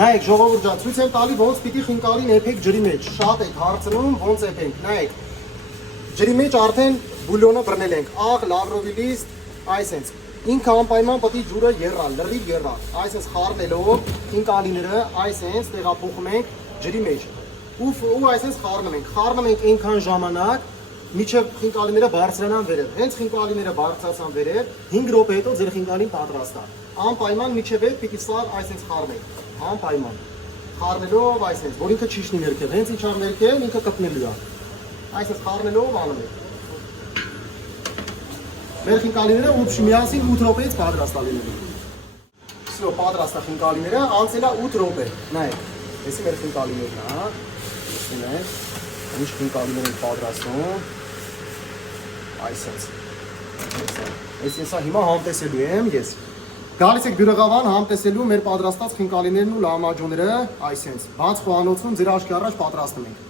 Նայեք, ժողովուրդ ջան, ցույց եմ տալի ոնց պիտի խինկալին եփեք ջրի մեջ։ Շատ եք հարցնում ոնց եփենք։ Նայեք։ Ջրի մեջ արդեն բուլյոնը բռնել ենք։ Աղ, լավրովի լիստ, այսպես։ Ինքը անպայման պետք է ջուրը եռա, լրիվ եռա։ Այսպես խառնելով խինկալիները այսպես տեղափոխում ենք ջրի մեջ։ Ու այսպես խառնում ենք։ Խառնում ենք այնքան ժամանակ, մինչև խինկալիները բարձրանան վերև։ Հենց խինկալիները բարձրացան վերև, 5 րոպե հետո ձեր խինկալին պատրաստ է։ Անպայման մինչև հետ պիտի սա այսպես խառնենք։ Անպայման։ Խառնելով այսպես, որ ինքը ճիշտ ներքև, հենց ինչա ներքև, ինքը կպնելու է։ Այսպես խառնելով անում ենք։ Մեր խինկալիները միասին 8 րոպեից պատրաստ է լինելու։ Всё, պատրաստ է խինկալիները, անցել է 8 րոպե։ Նայեք, էսի մեր խինկալիներն է, հա։ Տեսնեք, ինչ խինկալիներ են պատրաստում։ Այսպես։ Ես սա հիմա համտեսելու եմ ես։ Գալիս եք բյուրեղավան համտեսելու մեր պատրաստած խինկալիներն ու լամաջոները, այսպես։ Բաց խոհանոցում ձեր աչքի առաջ պատրաստում ենք։